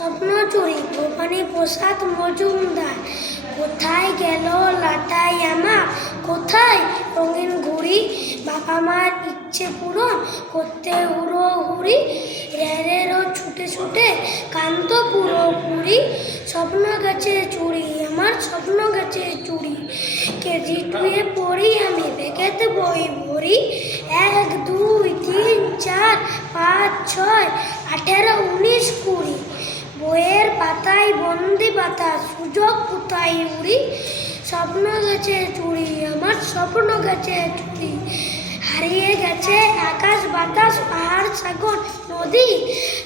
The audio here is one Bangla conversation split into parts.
স্বপ্ন চুরি ভবানী প্রসাদ মজুমদার। কোথায় গেল লাটাই আমার, কোথায় রঙিন ঘুড়ি, বাবা মার ইচ্ছে পূরণ করতে উড়ো হুড়ি, রেড়েরও ছুটে ছুটে কান্ত পুরোপুরি। স্বপ্ন গেছে চুরি আমার, স্বপ্ন গেছে চুরি। কেজি টুয়ে পড়ি আমি, ব্যাগেতে বই ভরি। 1 2 3 4 5 6 18 19 20। বইয়ের পাতায় বন্দি পাতা, সুযোগ কোথায় উড়ি। স্বপ্ন গেছে চুরি আমার, স্বপ্ন গেছে চুরি। হারিয়ে গেছে আকাশ বাতাস পাহাড় সাগর নদী,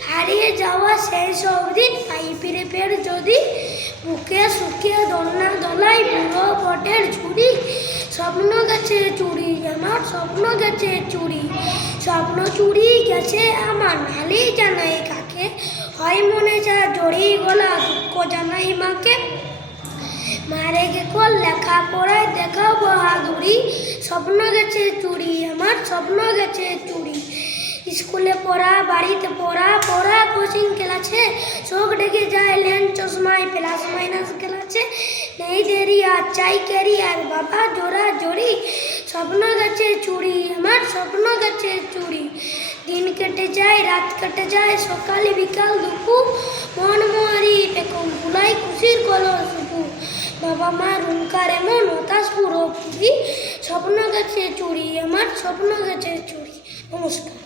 হারিয়ে যাওয়া সেই সব দিন পাই ফিরে ফের যদি। বুকে শুকিয়ে দোলনা দোলাই বুড়ো বটের ঝুড়ি। স্বপ্ন গেছে চুরি আমার, স্বপ্ন গেছে চুরি। স্বপ্ন চুরি গেছে আমার, নালি জানাই কাকে, হয় মনে যা জড়ি গলা দুঃখ জানাই মাকে। মারে গে কল লেখা পড়ায় দেখাও বাহাদুরি। স্বপ্ন গেছে চুরি আমার, স্বপ্ন গেছে চুরি। স্কুলে পড়া বাড়িতে পড়া, পড়া কোচিং ক্লাসে, চোখ ডেকে যায় লেন চশমায় প্লাস মাইনাস ক্লাসে। নেই দেরি আর চাই ক্যারিয়ার, বাবা জোড়া জড়ি। স্বপ্ন গেছে চুরি আমার, স্বপ্ন গেছে চুরি। দিন কেটে যায় রাত কেটে যায়, সকাল বিকাল দুপুর, মন মরি পেকম ভুলাই খুশির কলর দুপুর। বাবা মা রুমকার এমন হতাশ পুরোপুরি। স্বপ্ন গেছে চুরি আমার, স্বপ্ন গেছে চুরি। নমস্কার।